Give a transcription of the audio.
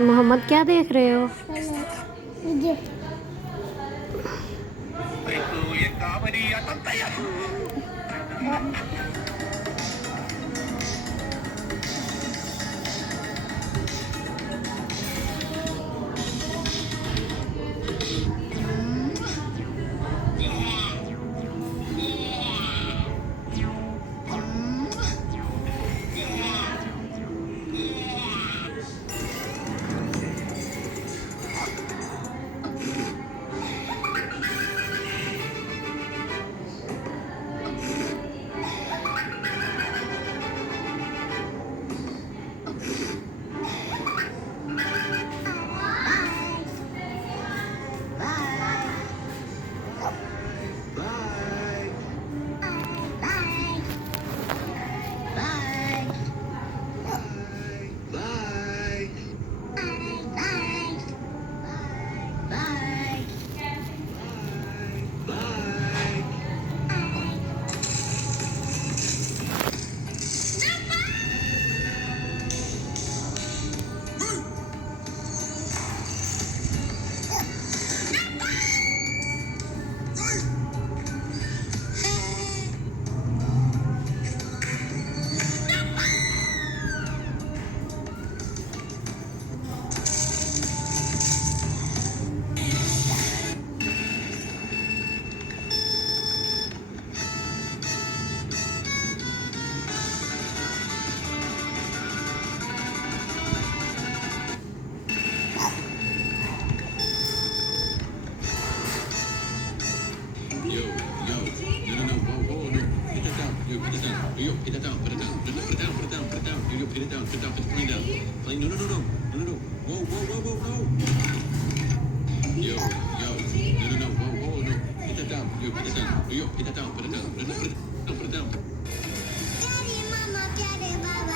मोहम्मद क्या देख रहे हो? मुझे Itu yang kau dia tante ya. Yo, yo, no, whoa, whoa, no. Put that down. Yo, put that down. Yo, put that down. Put it down. Put it down. Put it down. Put it down. Yo, put it down. Put it down. Put the plane down. Plane. No, no, no, no, no, no, no. Whoa, whoa, whoa, whoa, no. Yo, yo, no, whoa, whoa, no. Put that down. Yo, put that down. Yo, put that down. Put it down. Put it down. Put it down. Put it down. प्यारे मामा प्यारे बाबा